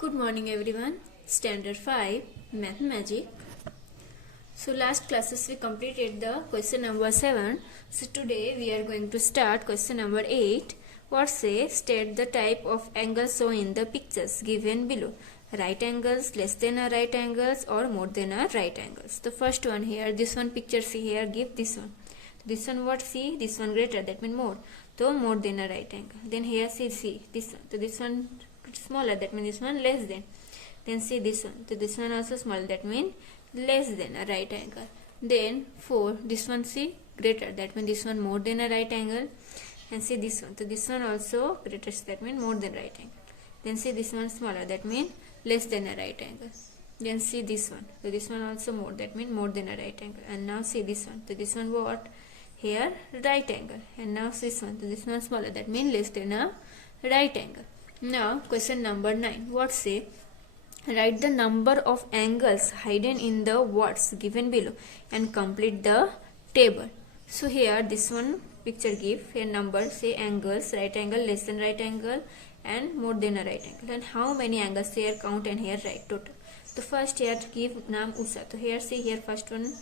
Good morning everyone. Standard 5 Math Magic. So last classes we completed the question number 7. So today we are going to start question number 8. What say state the type of angles shown in the pictures given below. Right angles, less than a right angles or more than a right angles. The first one here, this one picture see here, give this one. This one what see, this one greater, that means more. So more than a right angle. Then here see this one. So this one smaller, that means this one less than. Then see this one. So this one also small, that means less than a right angle. Then 4, this one see greater, that means this one more than a right angle. And see this one. So this one also greater, that means more than right angle. Then see this one smaller, that means less than a right angle. Then see this one. So this one also more, that means more than a right angle. And now see this one. So this one what? Here right angle. And now this one. So this one smaller, that means less than a right angle. Now question number 9. What say? Write the number of angles hidden in the words given below and complete the table. So here this one picture give here number, say angles, right angle, less than right angle and more than a right angle, and how many angles here count and here write total. So first here give name Usha. So here see here first one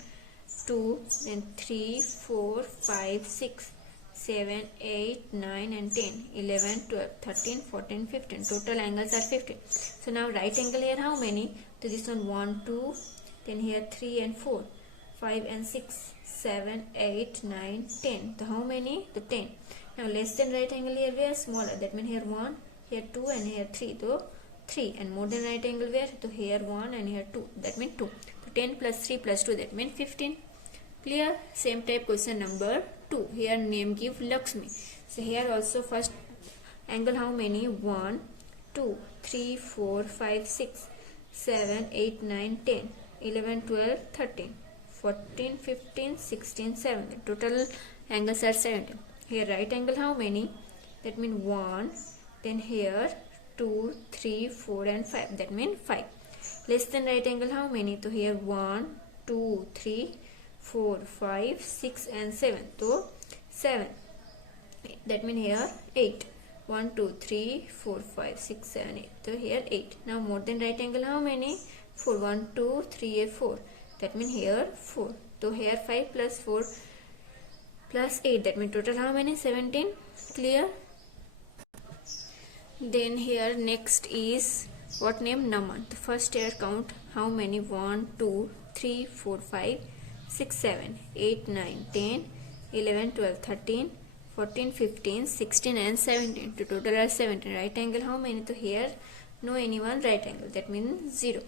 2, then 3, 4, 5, 6, 7, 8, 9 and 10, 11, 12, 13, 14, 15. Total angles are 15. So now right angle here how many? So this one 1, 2, then here 3 and 4, 5 and 6, 7, 8, 9, 10. So how many? The 10. Now less than right angle here where smaller, that means here 1, here 2 and here 3. So 3, and more than right angle where? So here 1 and here 2, that means 2. So 10 plus 3 plus 2, that means 15. Clear? Same type question number 2. Here name give Lakshmi. So here also first angle how many? 1, 2, 3, 4, 5, 6, 7, 8, 9, 10, 11, 12, 13, 14, 15, 16, 17. Total angles are 17. Here right angle how many? That means 1. Then here 2, 3, 4 and 5. That means 5. Less than right angle how many? So here 1, 2, 3, 4, 5, 6 and 7. So 7. That means here 8. 1, 2, 3, 4, 5, 6, 7, 8. So here 8. Now more than right angle how many? 4. 1, 2, 3, 4. That means here 4. So here 5 plus 4 plus 8. That means total how many? 17. Clear? Then here next is what name? Naman. The first here count how many? 1, 2, 3, 4, 5, 6, 7, 8, 9, 10, 11, 12, 13, 14, 15, 16 and 17. To total are 17. Right angle how many? To here no anyone right angle. That means 0.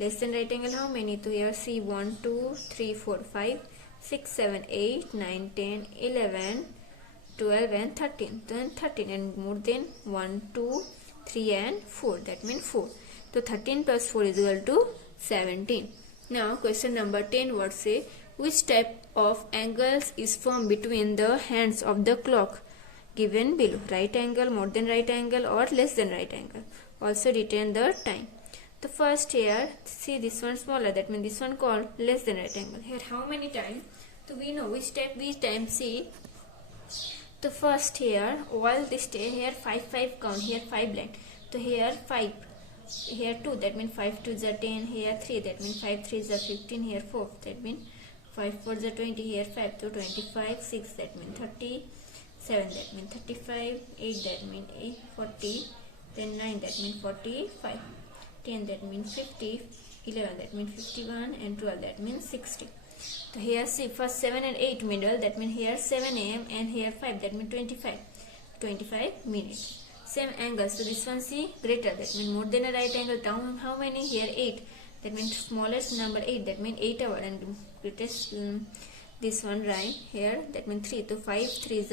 Less than right angle how many? To here see 1, 2, 3, 4, 5, 6, 7, 8, 9, 10, 11, 12 and 13. Then 13, and more than 1, 2, 3 and 4. That means 4. So 13 plus 4 is equal to 17. Now question number 10. What say? Which type of angles is formed between the hands of the clock given below? Right angle, more than right angle or less than right angle. Also retain the time. The first here, see this one smaller, that means this one called less than right angle. Here how many times? So we know which time see. The first here, all this day here 5 count, here 5 line. So here 5, here 2, that means 5 2 is 10, here 3, that means 5 3 is 15, here 4, that means 5 4 is 20, here 5, so 25, 6, that means 30, 7, that means 35, 8, that means 8, 40, then 9, that means 45, 10, that means 50, 11, that means 51, and 12, that means 60. So here see first 7 and 8 middle, that means here 7 am and here 5, that means 25 minutes. Same angle, so this one see greater, that means more than a right angle. Down how many? Here 8, that means smallest number 8, that means 8 hour, and greatest this one right here, that means 3. So 5 3 is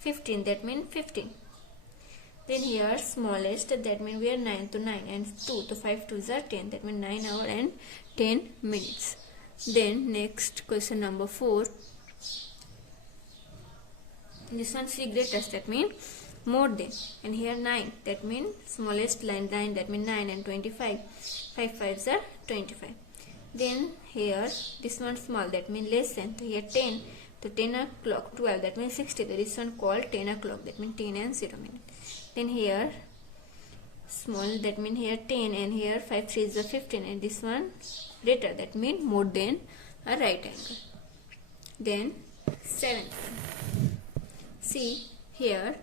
15, that means 15. Then here smallest, that means we are 9 to 9 and 2 to 5 2 is 10, that means 9 hour and 10 minutes. Then next question number 4. This one see greatest, that means more than, and here 9, that means smallest line 9, that means 9 and 25. 5 5s are 25. Then here this one small, that means less than. So here 10, so 10 o'clock, 12, that means 60. So this one called 10 o'clock, that means 10 and 0 minutes. Then here small, that mean here 10, and here 5 3 is 15, and this one greater, that mean more than a right angle. Then 7th one. See here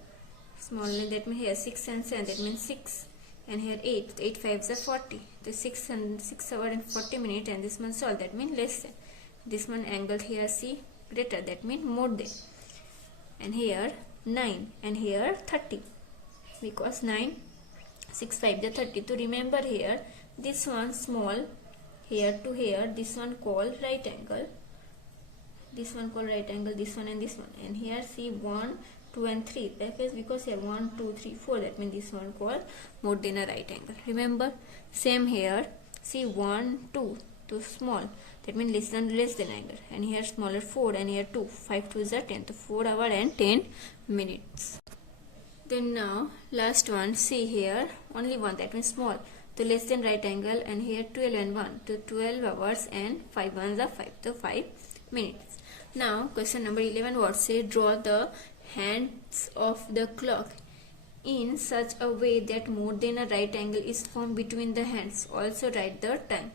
small, that means here 6 and 7, that means 6, and here 8, 8 5 is 40, the 6 hour and 40 minutes, and this one solve, that means less than. This one angle here see greater, that means more than. And here 9, and here 30, because 9 6 5 the 30. To remember here, this one small, here to here, this one called right angle, this one called right angle, this one and this one, and here see 1 2 and 3, that is because here 1 2 3 4, that means this one called more than a right angle. Remember, same here, see 1 2 to small, that means less than angle, and here smaller 4, and here 2, 5 2 is 10, so 4 hour and 10 minutes. Then now last one, see here only 1, that means small, to less than right angle, and here 12 and 1, to 12 hours and 5 ones are 5, so 5 minutes. Now question number 11, what say? Draw the hands of the clock in such a way that more than a right angle is formed between the hands. Also write the time.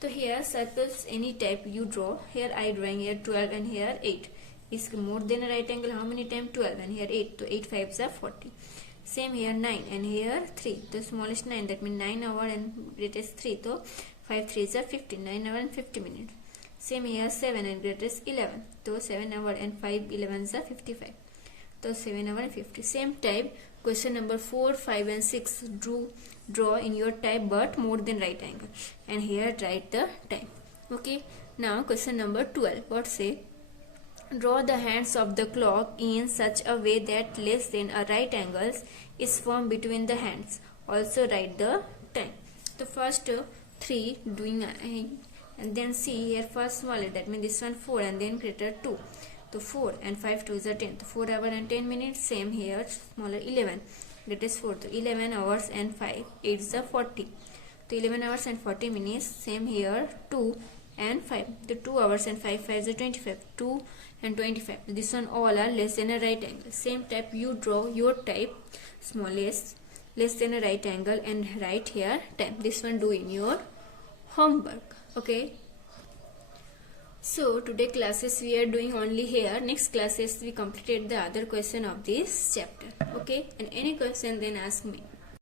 So here circles any type you draw. Here I drawing here 12, and here 8 is more than a right angle. How many times? 12, and here 8, so 8 5 is 40. Same here 9, and here 3, the smallest 9, that means 9 hour and greatest 3, so 5 3 is 15, 9 hour and 50 minutes. Same here 7 and greatest 11, so 7 hour and 5 11 is 55, so 7 hour and 50. Same type question number 4 5 and 6 draw in your type but more than right angle, and here write the time. Okay, now question number 12, what say? Draw the hands of the clock in such a way that less than a right angle is formed between the hands. Also write the time. So first 3 doing, and then see here first smaller, that means this one 4, and then greater 2. So 4 and 5 2 is 10, so 4 hour and 10 minutes. Same here smaller 11, greatest 4, so 11 hours and 5 8 is 40, so 11 hours and 40 minutes. Same here 2 and 5, the 2 hours and 5 5 is 25, 2 and 25, this one all are less than a right angle. Same type you draw your type smallest less than a right angle and write here time. This one do in your homework. Okay, so today classes we are doing only here. Next classes we completed the other question of this chapter. Okay, and any question then ask me.